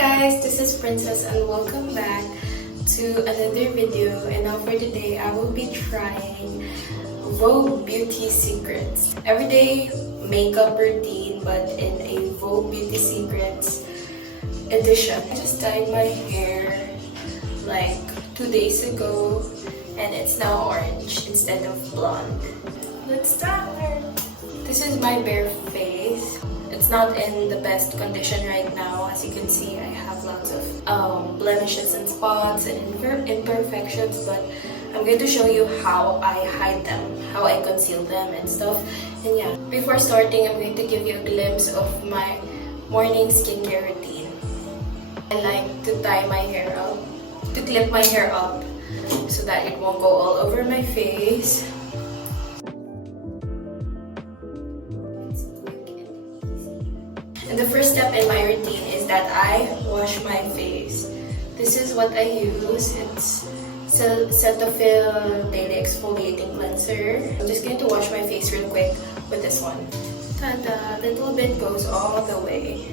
guys, this is Princess and welcome back to another video. And now for today, I will be trying Vogue Beauty Secrets everyday makeup routine, but in a Vogue Beauty Secrets edition. I just dyed my hair like 2 days ago and it's now orange instead of blonde. Let's start. This is my bare face. It's not in the best condition right now. As you can see, I have lots of blemishes and spots and imperfections, but I'm going to show you how I hide them, how I conceal them and stuff. And yeah, before starting, I'm going to give you a glimpse of my morning skincare routine. I like to tie my hair up, to clip my hair up so that it won't go all over my face. And the first step in my routine is that I wash my face. This is what I use. It's Cetaphil Daily Exfoliating Cleanser. I'm just going to wash my face real quick with this one. Ta-da! Little bit goes all the way.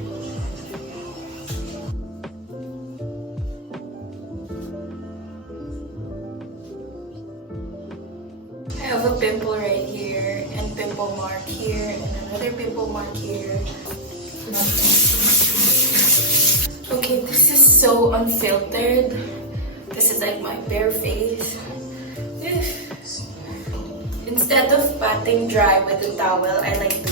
I have a pimple right here, and pimple mark here, and another pimple mark here. Okay, this is so unfiltered. This is like my bare face. Instead of patting dry with a towel, I like to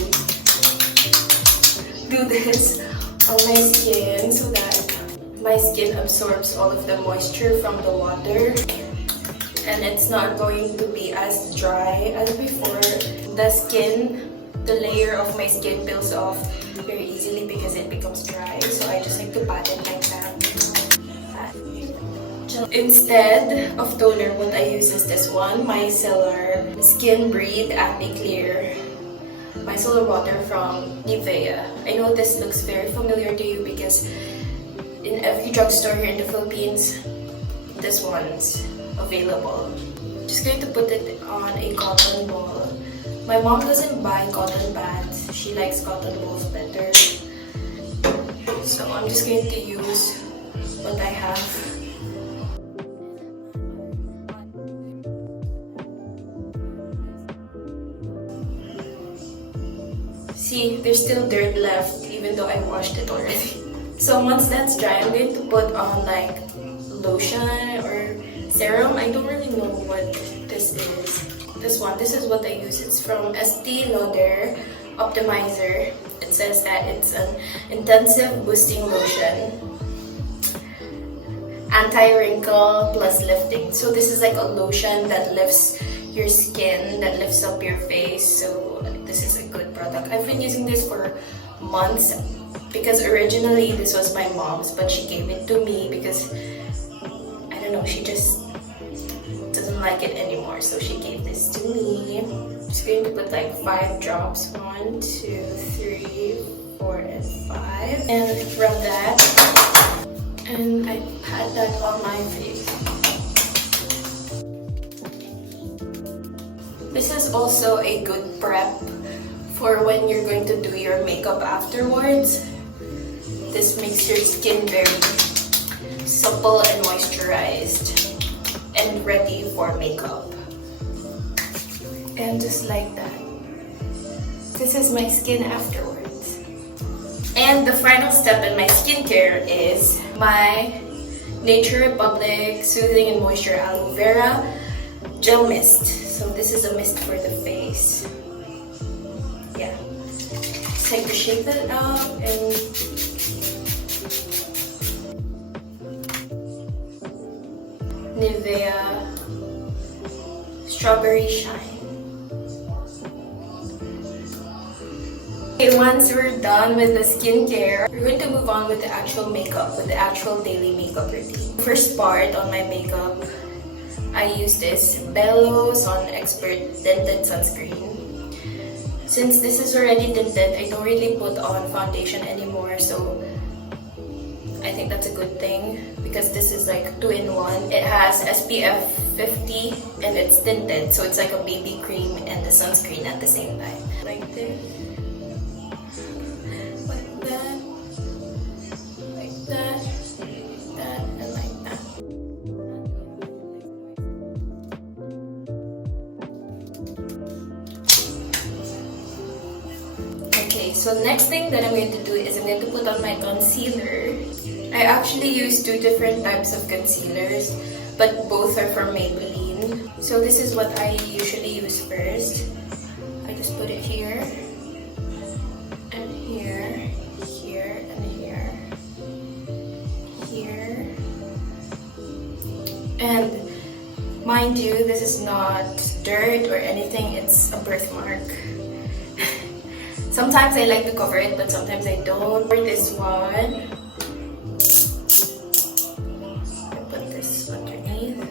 do this on my skin so that my skin absorbs all of the moisture from the water. And it's not going to be as dry as before. The layer of my skin peels off very easily because it becomes dry. So I just like to pat it like that. Instead of toner, what I use is this one, MicellAir Skin Breathe Acne Clear Micellar Water from Nivea. I know this looks very familiar to you because in every drugstore here in the Philippines, this one's available. Just going to put it on a cotton ball. My mom doesn't buy cotton pads. She likes cotton balls better. So I'm just going to use what I have. See, there's still dirt left even though I washed it already. So once that's dry, I'm going to put on like lotion or serum. I don't really know what this is. This is what I use. It's from Estée Lauder Optimizer. It says that it's an intensive boosting lotion, anti-wrinkle plus lifting. So this is like a lotion that lifts your skin, that lifts up your face. So this is a good product. I've been using this for months because originally this was my mom's, but she gave it to me because I don't know, she just doesn't like it anymore, so she gave this to me. I'm just going to put like 5 drops. 1, 2, 3, 4, and 5. And rub that. And I pat that on my face. This is also a good prep for when you're going to do your makeup afterwards. This makes your skin very supple and moisturized and ready for makeup. And just like that, this is my skin afterwards. And the final step in my skincare is my Nature Republic Soothing and Moisture Aloe Vera Gel Mist. So this is a mist for the face. Yeah, just like to shake that up and Nivea Strawberry Shine. Okay, once we're done with the skincare, we're going to move on with the actual makeup, with the actual daily makeup routine. First part on my makeup, I use this Belo Sun Expert Tinted Sunscreen. Since this is already tinted, I don't really put on foundation anymore, so I think that's a good thing because this is like 2-in-1. It has SPF 50 and it's tinted, so it's like a BB cream and the sunscreen at the same time. Like this. Like that. Like that. So next thing that I'm going to do is I'm going to put on my concealer. I actually use two different types of concealers, but both are from Maybelline. So this is what I usually use first. I just put it here, and here, here, and here, here. And mind you, this is not dirt or anything, it's a birthmark. Sometimes I like to cover it, but sometimes I don't. For this one, I put this underneath.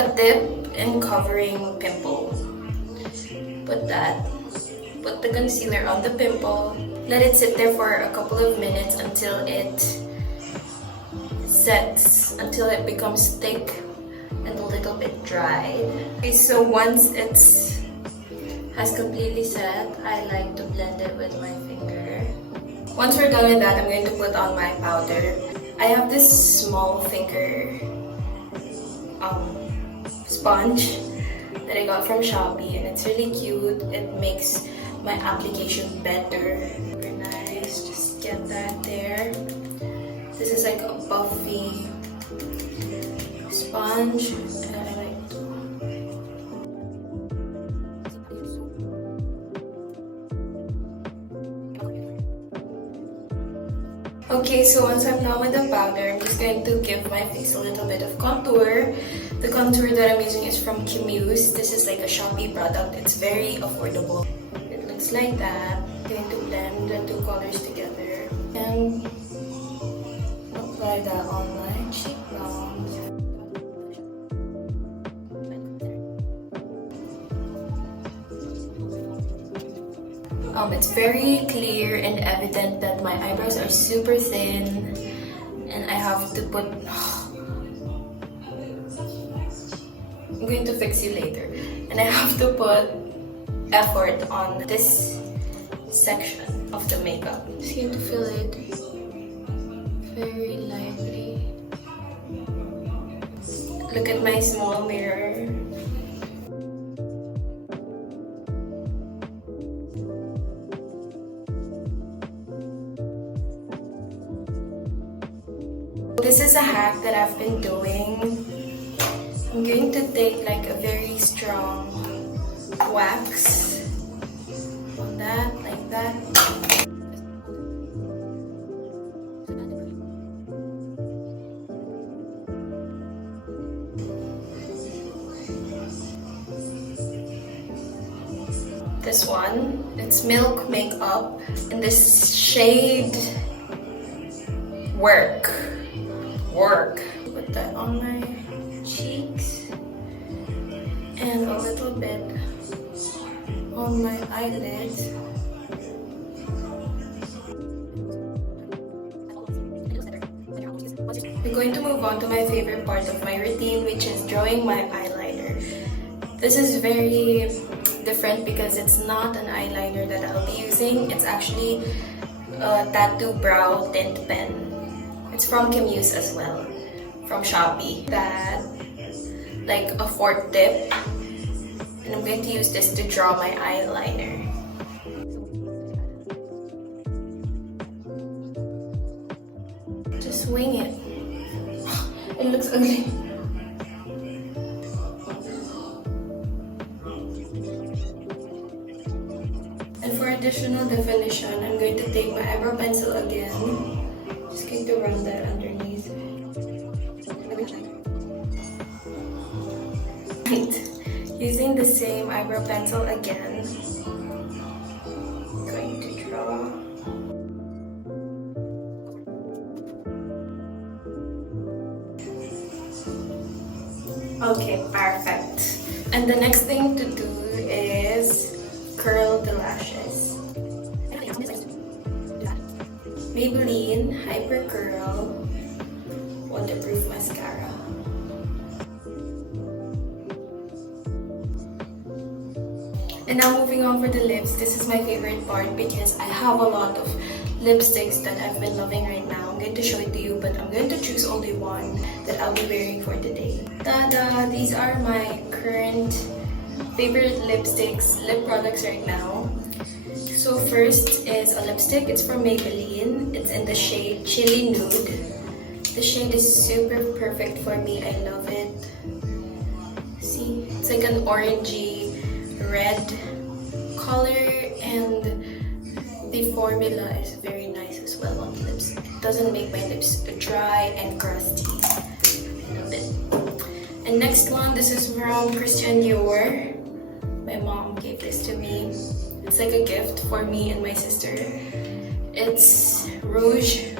A dip in covering pimple. Put that. Put the concealer on the pimple. Let it sit there for a couple of minutes until it sets, until it becomes thick and a little bit dry. Okay, so once it has completely set, I like to blend it with my finger. Once we're done with that, I'm going to put on my powder. I have this small finger sponge that I got from Shopee, and it's really cute. It makes my application better. Very nice. Just get that there. This is like a puffy sponge, and I like to. Okay, so once I'm done with the powder, I'm just going to give my face a little bit of contour. The contour that I'm using is from Kimuse. This is like a Shopee product. It's very affordable. It looks like that. I'm going to blend the two colors together and apply that on my cheekbones. It's very clear and evident that my eyebrows are super thin, and I have to put. I'm going to fix you later. And I have to put effort on this section of the makeup. Just going to fill it very lightly. Look at my small mirror. This is a hack that I've been doing. I'm going to take like a very strong wax on that, like that. This one, it's Milk Makeup, and this shade Work. Put that on my cheeks and a little bit on my eyelids. We're going to move on to my favorite part of my routine, which is drawing my eyeliner. This is very different because it's not an eyeliner that I'll be using. It's actually a tattoo brow tint pen. It's from Kimuse as well, from Shopee. That, like a fork tip, and I'm going to use this to draw my eyeliner. Just wing it. It looks ugly. And for additional definition, I'm going to take my eyebrow pencil again. Just going to run that underneath. Using the same eyebrow pencil again, I'm going to draw. Okay, perfect. And the next thing to do is curl the lashes. Maybelline Hypercurl Waterproof Mascara. And now moving on for the lips. This is my favorite part because I have a lot of lipsticks that I've been loving right now. I'm going to show it to you, but I'm going to choose only one that I'll be wearing for today. Tada! These are my current favorite lipsticks, lip products right now. So first is a lipstick. It's from Maybelline. It's in the shade Chili Nude. The shade is super perfect for me. I love it. See? It's like an orangey red color, and the formula is very nice as well on the lips. It doesn't make my lips dry and crusty. I love it. And next one, this is from Christian Dior. My mom gave this to me. It's like a gift for me and my sister. It's Rouge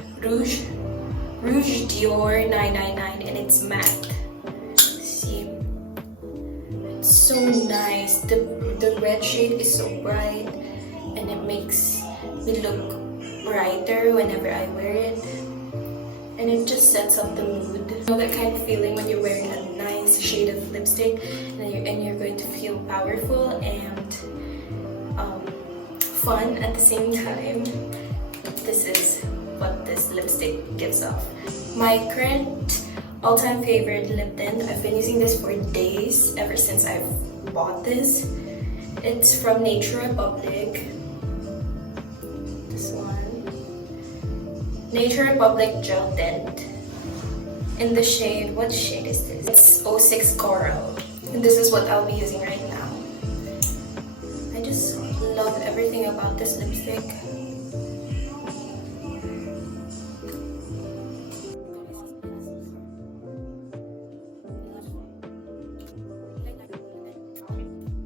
Dior 999, and it's matte. See, it's so nice. The red shade is so bright, and it makes me look brighter whenever I wear it. And it just sets up the mood. You know that kind of feeling when you're wearing a nice shade of lipstick, and you're going to feel powerful and fun at the same time. This is what this lipstick gives off. My current all-time favorite lip tint. I've been using this for days, ever since I've bought this. It's from Nature Republic. This one. Nature Republic Gel Tint. In the shade, what shade is this? It's 06 Coral. And this is what I'll be using right now. I just love everything about this lipstick.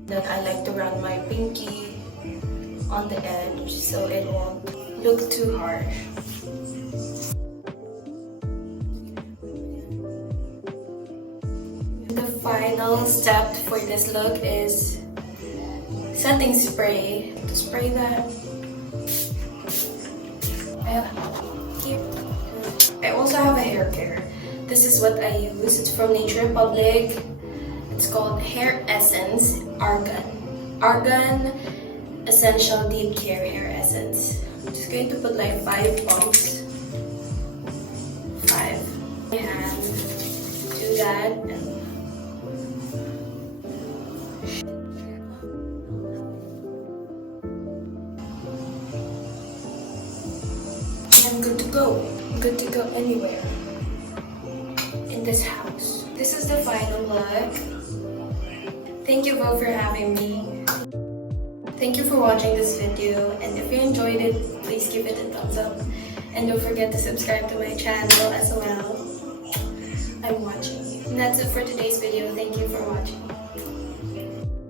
Then I like to run my pinky on the edge so it won't look too harsh. The final step for this look is setting spray. To spray that. I also have a hair care. This is what I use. It's from Nature Republic. It's called Hair Essence Argan. Argan Essential Deep Care Hair Essence. I'm just going to put like 5 pumps. 5. My hand. Do that. I'm good to go. I'm good to go anywhere in this house. This is the final look. Thank you both for having me. Thank you for watching this video, and if you enjoyed it, please give it a thumbs up. And don't forget to subscribe to my channel as well. I'm watching you. And that's it for today's video. Thank you for watching.